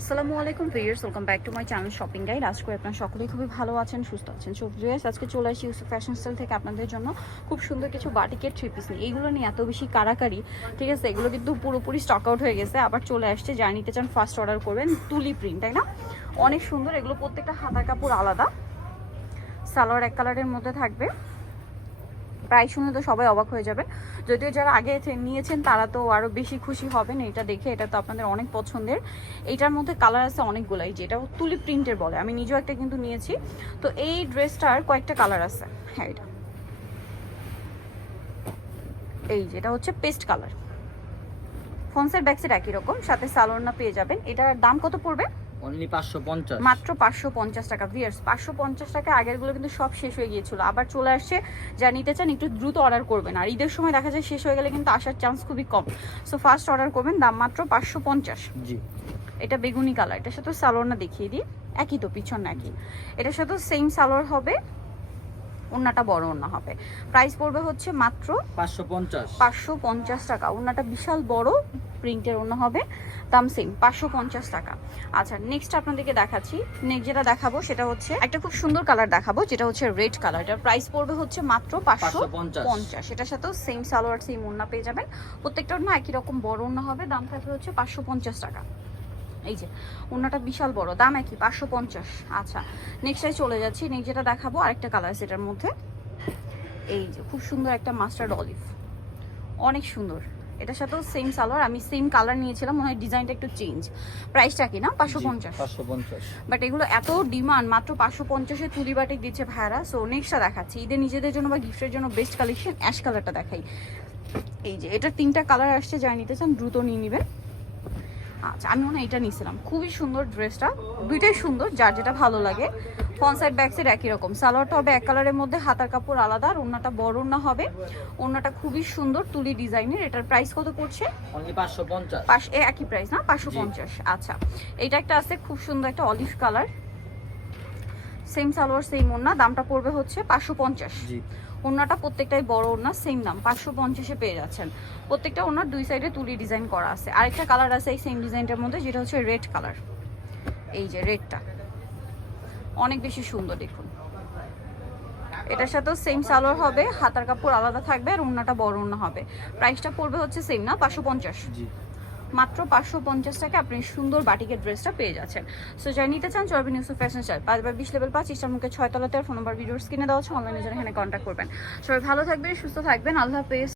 আসসালামু আলাইকুম viewers, welcome back to my channel shopping guide. আজ করে আপনারা সকলেই খুবই ভালো আছেন, সুস্থ আছেন। সো ভিউয়ার্স, আজকে চলে আসি ইউসুফ ফ্যাশন স্টাইল থেকে আপনাদের জন্য খুব সুন্দর কিছু বাটিকের থ্রি পিস নিয়ে। এইগুলো নিয়ে এত বেশি কারাকারি, ঠিক আছে? এগুলো কিন্তু পুরোপুরি স্টক আউট হয়ে গেছে, আবার চলে আসছে। যা নিতে চান ফার্স্ট অর্ডার করবেন। তুলি প্রিন্ট, তাই না? অনেক সুন্দর। এগুলো প্রত্যেকটা হাতার কাপড় আলাদা, সালোয়ার এক কালারের মধ্যে থাকবে। প্রাইস শুনে তো সবাই অবাক হয়ে যাবেন, যদিও যারা আগে নিয়েছেন তারা তো আরও বেশি খুশি হবেন এটা দেখে। এটা তো আপনাদের অনেক পছন্দের। এইটার মধ্যে কালার আছে অনেকগুলাই, যেটা তুলি প্রিন্টের বলে। আমি নিজেও একটা কিন্তু নিয়েছি। তো এই ড্রেসটার কয়েকটা কালার আছে। হ্যাঁ, এই যেটা হচ্ছে paste colour, front back side একই রকম, সাথে সালোয়ারনা পেয়ে যাবেন। এটার দাম কত পড়বে? অনলি 550, মাত্র 550 টাকা। ভিউয়ার্স, 550 টাকা। আগেরগুলো কিন্তু সব শেষ হয়ে গিয়েছিল, আবার চলে আসছে। যা নিতে চান একটু দ্রুত অর্ডার করবেন, আর ঈদের সময় দেখা যায় শেষ হয়ে গেলে কিন্তু আসার চান্স খুবই কম। সো ফার্স্ট অর্ডার করবেন। দাম মাত্র 550। জি। এটা বেগুনি কালার। এটার সাথে সালোয়ারনা দেখিয়ে দিই, একই তো, পিছন একই। এটার সাথে সেম সালোয়ার হবে, ওন্নাটা বড় ওন্না হবে। প্রাইস পড়বে হচ্ছে মাত্র 550 টাকা। ওন্নাটা বিশাল বড় প্রিন্টের ওন্না হবে, দাম সেম 550 টাকা। আচ্ছা, নেক্সট আপনাদেরকে দেখাচ্ছি। নেক্সট যেটা দেখাবো সেটা হচ্ছে একটা খুব সুন্দর কালার দেখাবো, যেটা হচ্ছে রেড কালার। এটার প্রাইস পড়বে হচ্ছে মাত্র 550। এটার সাথেও সেম সালোয়ার সেম ওন্না পেয়ে যাবেন। প্রত্যেকটা ওন্না একই রকম বড় ওন্না হবে, দাম থাকবে হচ্ছে 550 টাকা। এই যে ওন্নাটা বিশাল বড়, দাম একই 550। আচ্ছা, নেক্সটে চলে যাচ্ছি। নেক্সট যেটা দেখাবো আরেকটা কালার সেটার মধ্যে, এই যে খুব সুন্দর একটা মাস্টার্ড অলিভ, অনেক সুন্দর। এটার সাথেও সেম সালোয়ার, আমি সেম কালার নিয়েছিলাম, মনে হয় ডিজাইনটা একটু চেঞ্জ। প্রাইসটা কি না 550। বাট এগুলো এত ডিমান্ড, মাত্র 550-এ তুলি বাটিক দিচ্ছে ভাইয়ারা। সো নেক্সটটা দেখাচ্ছি, ঈদের নিজেদের জন্য বা গিফটের জন্য বেস্ট কালেকশন। অ্যাশ কালারটা দেখাই। এই যে এটার 3টা কালার আসছে, যা নিতে চান দ্রুত নিয়ে নেবেন। আচ্ছা, আমি মনে হয় এটা নিয়েছিলাম। খুবই সুন্দর ড্রেসটা, দুইটাই সুন্দর, যার যেটা ভালো লাগে। ফ্রন্ট সাইড ব্যাক সাইড একই রকম। সালোয়ারটা হবে এক কালারের মধ্যে, হাতার কাপড় আলাদা, আর ওন্নাটা বড় ওন্না হবে। ওন্নাটা খুবই সুন্দর তুলি ডিজাইনের। এটার প্রাইস কত পড়ছে? অনলি 550। একই প্রাইস না, 550। আচ্ছা, এটা একটা আছে খুব সুন্দর একটা olive colour, same salwar same ওন্না, দামটা পড়বে হচ্ছে 550। জি। ওন্নাটা প্রত্যেকটাই বড় ওন্না, সেম দাম 550-এ পেয়ে যাচ্ছেন। প্রত্যেকটা ওন্নার দুই সাইডে তুলি ডিজাইন করা আছে। আরেকটা কালার আছে এই সেম ডিজাইনটার মধ্যে, যেটা হচ্ছে রেড কালার। এই যে রেডটা অনেক বেশি সুন্দর, দেখুন। এটার সাথেও সেম সালোয়ার হবে, হাতার কাপড় আলাদা থাকবে, আর ওন্নাটা বড় ওন্না হবে। প্রাইসটা পড়বে হচ্ছে সেম না, 550। জি। মাত্র 550 টাকা আপনি সুন্দর বাটিকের ড্রেসটা পেয়ে যাচ্ছেন। সো যাই নিতে চান চলবেন ইউসুফ ফ্যাশন স্টাইল, 5/20 লেভেল 5, ইস্টারমুখে 6 তলাতে। ফোন নাম্বার ভিডিওর স্ক্রিনে দেওয়া আছে, অনলাইনে যারা এখানে কন্ট্যাক্ট করবেন। সবাই ভালো থাকবেন, সুস্থ থাকবেন, আল্লাহ হাফেজ।